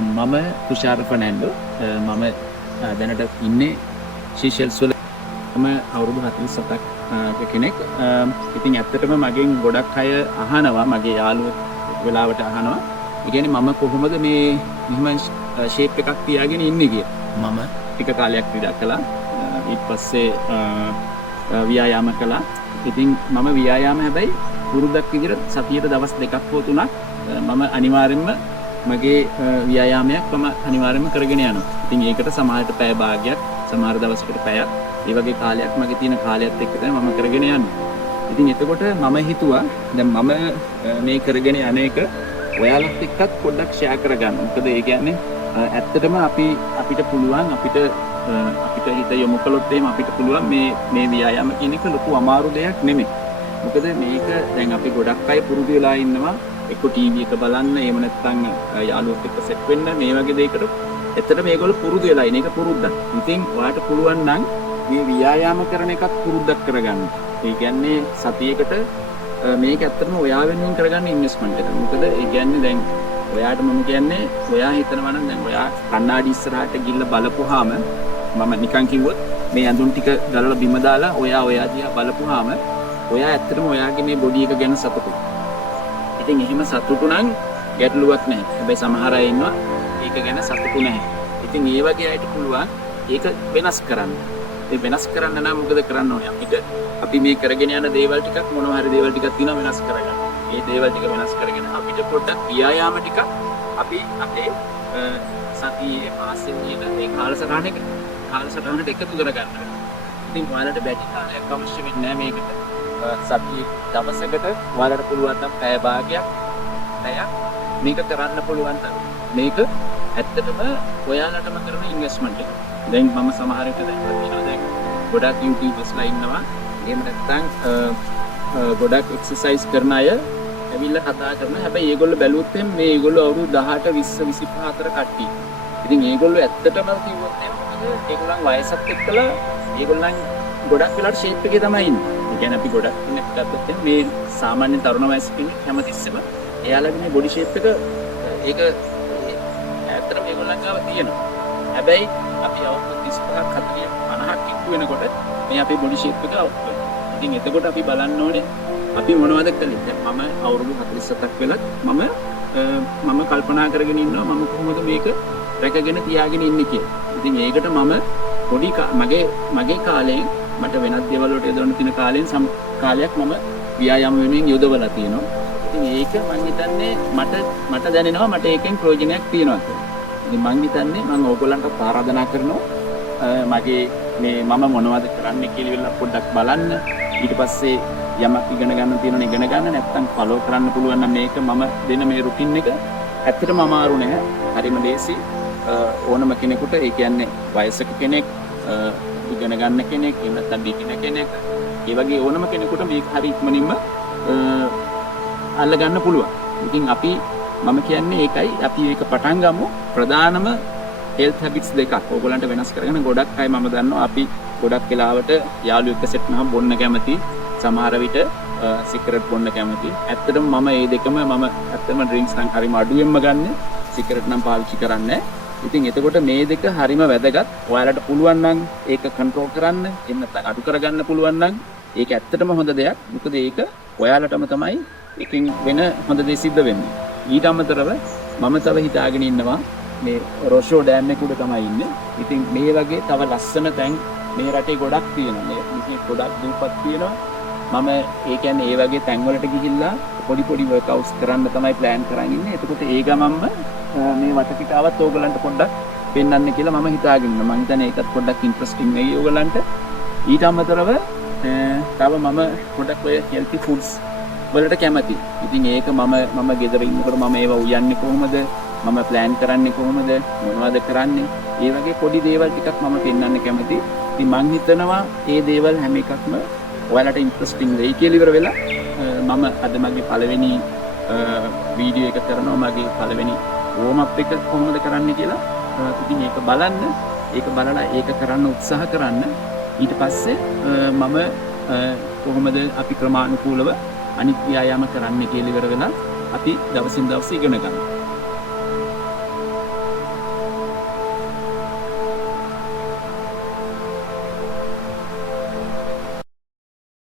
මම තුෂාර ෆර්නැන්ඩෝ මම දැනට ඉන්නේ සීෂෙල්ස් වල මම අවුරුදු 47ක් කෙනෙක්. ඉතින් ඇත්තටම මගෙන් ගොඩක් අය අහනවා මගේ යාළුවෝ වෙලාවට අහනවා. ඒ කියන්නේ මම කොහොමද මේ මෙහෙම ෂේප් එකක් තියාගෙන ඉන්නේ කියලා. මම ටික කාලයක් ක්‍රීඩා කළා. ඊට පස්සේ ව්‍යායාම කළා. ඉතින් මම ව්‍යායාම හැබැයි පුරුද්දක් විදිහට සතියට දවස් 2ක් හෝ 3ක් මම අනිවාර්යෙන්ම මගේ ව්‍යායාමයක් මම අනිවාර්යෙන්ම කරගෙන යනවා. ඉතින් ඒකට සමහරට පැය භාගයක්, සමහර දවසකට පැයක්, ඒ වගේ කාලයක් මගේ තියෙන කාලයත් එක්ක තමයි මම කරගෙන යන්නේ. ඉතින් එතකොට මම හිතුවා දැන් මම මේ කරගෙන යන එක ඔයාලත් එක්කත් පොඩ්ඩක් ෂෙයා කරගන්න. මොකද ඒ කියන්නේ ඇත්තටම අපිට පුළුවන් අපිට හිත යොමු කළොත් එහෙම අපිට පුළුවන් මේ ව්‍යායාම කියන එක ලොකු අමාරු දෙයක් නෙමෙයි. මොකද මේක දැන් අපි ගොඩක් අය පුරුදු වෙලා ඉන්නවා එක්ක ටීවී එක බලන්න, එහෙම නැත්නම් යාළුවොත් එක්ක සෙට් වෙන්න මේ වගේ දෙයකට. ඇත්තට මේගොල්ලෝ පුරුදු වෙලා ඉන්න එක පුරුද්දක්. ඉතින් ඔයාලට පුළුවන් නම් මේ ව්‍යායාම කරන එකත් පුරුද්දක් කරගන්න. ඒ කියන්නේ සතියකට මේක ඇත්තටම ඔයා වෙනුවෙන් කරගන්න ඉන්වෙස්ට්මන්ට් එකක්. මොකද ඒ කියන්නේ දැන් ඔයාට මම කියන්නේ ඔයා හිතනවා නම් දැන් ඔයා කණ්ණාඩි ඉස්සරහට ගිහිල්ලා බලපුවාම මම නිකන් කිව්වොත් මේ ඇඳුම් ටික ගලලා බිම දාලා ඔයා දිහා බලපුවාම ඔයා ඇත්තටම ඔයාගේ මේ බොඩි එක ගැන සතුටුයි. ඉතින් එහෙම සතුටු නම් ගැටලුවක් නැහැ. හැබැයි සමහර අය ඉන්නවා ඒක ගැන සතුටු නැහැ. ඉතින් ඒ වගේ අයට පුළුවන් ඒක වෙනස් කරන්න. ඒ වෙනස් කරන්න නම් මොකද කරන්න ඕනේ? අපි මේ කරගෙන යන දේවල් ටිකක් මොනවා හරි දේවල් ටිකක් තියෙනවා වෙනස් කරගන්න. මේ දේවල් ටික වෙනස් කරගෙන අපිට පොඩ්ඩක් ව්‍යායාම ටික අපි අපේ සතියේ මාසෙන් කියන මේ කාලසටහනට එකතු කරගන්න. ඉතින් ඔයාලට බැටි කාලයක් අවශ්‍ය වෙන්නේ නැහැ මේකට. සතියේ දවසකට ඔයාලට පුළුවන් නම් පැය භාගයක් මේක කරන්න පුළුවන් නම් මේක ඇත්තටම ඔයාලටම කරන ඉන්වෙස්ට්මන්ට් එක. දැන් මම සමහර විට දැන් ගොඩක් YouTubers-ලා ඉන්නවා. එහෙම නැත්නම් ගොඩක් එක්සර්සයිස් කරන අය ඇවිල්ලා කතා කරනවා. හැබැයි ඒගොල්ලෝ බැලුවොත් මේ ඒගොල්ලෝ අවුරුදු 18 20 25 අතර කට්ටිය. ඉතින් ඒගොල්ලෝ ඇත්තටම කිව්වොත් ඒගොල්ලන් වයසත් එක්කලා ඒගොල්ලන් ගොඩක් වෙලාවට ෂේප් එකේ තමයි ඉන්නේ. ඒ කියන්නේ අපි ගොඩක් කෙනෙක් ගත්තොත් මේ සාමාන්‍ය තරුණ වයසක කෙනෙක් හැමතිස්සෙම එයාලගේ මේ බොඩි ෂේප් එක ඒක ඇත්තටම ඒගොල්ලන් ගාව තියෙනවා. හැබැයි අපි අවුරුදු 35ක් 40ක් 50ක් ඉක්ු වෙනකොට මේ අපේ බොඩි ෂේප් එක අවුත් වෙනවා. ඉතින් එතකොට අපි බලන්න ඕනේ අපි මොනවද කළේ. දැන් මම අවුරුදු 47ක් වෙලත් මම කල්පනා කරගෙන ඉන්නවා මම කොහොමද මේක රැකගෙන තියාගෙන ඉන්නේ කියලා. ඉතින් ඒකට මම පොඩි මගේ කාලයෙන් මට වෙනත් දේවල් වලට යොදවන්න තියෙන කාලයක් මම ව්‍යායාම වෙනුවෙන් යොදවලා තියෙනවා. ඉතින් ඒක මම හිතන්නේ මට දැනෙනවා මට ඒකෙන් ප්‍රයෝජනයක් තියෙනවා කියලා. ඉතින් මම හිතන්නේ මම ඕගොල්ලන්ට ආරාධනා කරනවා මගේ මේ මම මොනවද කරන්නේ කියලා පොඩ්ඩක් බලන්න. ඊට පස්සේ යමක් ඉගෙන ගන්න තියෙනවා ඉගෙන ගන්න, නැත්නම් ෆලෝ කරන්න පුළුවන් නම් මේක මම දෙන මේ රුටින් එක ඇත්තටම අමාරු නෑ. හරිම ලේසි. ඕනම කෙනෙකුට ඒ කියන්නේ වයසක කෙනෙක්, ඉගෙන ගන්න කෙනෙක්, එහෙම නැත්නම් බිගින කෙනෙක්, ඒ වගේ ඕනම කෙනෙකුට මේක හරි ඉක්මනින්ම අල්ල ගන්න පුළුවන්. ඉතින් මම කියන්නේ ඒකයි අපි ඒක පටන් ගමු. ප්‍රධානම හෙල්ත් හැබිට්ස් දෙකක් ඕගොල්ලන්ට වෙනස් කරගෙන ගොඩක් අය මම දන්නවා අපි ගොඩක් වෙලාවට යාළුවෙක් එක්ක සෙට් නම් බොන්න කැමති, සමහර විට සිගරට් බොන්න කැමති. ඇත්තටම මම මේ දෙකම ඇත්තටම ඩ්‍රින්ක්ස් නම් හරිම අඩුවෙන්ම ගන්න, සිගරට් නම් පාවිච්චි කරන්නේ. ඉතින් එතකොට මේ දෙක හරිම වැදගත්. ඔයාලට පුළුවන් නම් ඒක කන්ට්‍රෝල් කරන්න, එහෙම නැත්නම් අඩු කරගන්න පුළුවන් නම් ඒක ඇත්තටම හොඳ දෙයක්. මොකද ඒක ඔයාලටම තමයි එකකින් වෙන හොඳ දේ සිද්ධ වෙන්නේ. ඊට අමතරව මම තව හිතාගෙන ඉන්නවා මේ රොෂෝ ඩෑම් එක උඩ තමයි ඉන්නේ. ඉතින් මේ වගේ තව ලස්සන තැන් මේ රටේ ගොඩක් තියෙනවා. මේ ගොඩක් දූපත් තියෙනවා. මම ඒ කියන්නේ ඒ වගේ තැන් වලට ගිහිල්ලා පොඩි වර්ක්අවුට්ස් කරන්න තමයි ප්ලෑන් කරන් ඉන්නේ. එතකොට ඒ ගමන්ම මේ වටපිටාවත් ඕගලන්ට පොඩ්ඩක් පෙන්වන්න කියලා මම හිතාගෙන ඉන්නවා. මම හිතන්නේ ඒකත් පොඩ්ඩක් ඉන්ටරෙස්ටිං වෙයි ඕගලන්ට. ඊට අමතරව තව මම පොඩ්ඩක් ඔය හෙල්ති ෆුඩ්ස් වලට කැමතියි. ඉතින් ඒක මම ගෙදර ඉන්නකොට මම ඒවා උයන්නේ කොහොමද? මම ප්ලෑන් කරන්නේ කොහොමද? මොනවද කරන්නේ? ඒ වගේ පොඩි දේවල් ටිකක් මම පෙන්වන්න කැමතියි. ඉතින් මම හිතනවා මේ දේවල් හැම එකක්ම ඔයාලට ඉන්ටරෙස්ටිං වෙයි කියලා ඉවර වෙලා මම අද මගේ පළවෙනි වීඩියෝ එක කරනවා. මගේ පළවෙනි වෝම් අප් එක කොහොමද කරන්නේ කියලා. ඉතින් ඒක බලන්න, ඒක බලලා ඒක කරන්න උත්සාහ කරන්න. ඊට පස්සේ මම කොහොමද අපි ක්‍රමානුකූලව අනිත් ව්‍යායාම කරන්නේ කියලා ඉවර වෙලා අපි දවසින් දවස ඉගෙන ගන්නවා.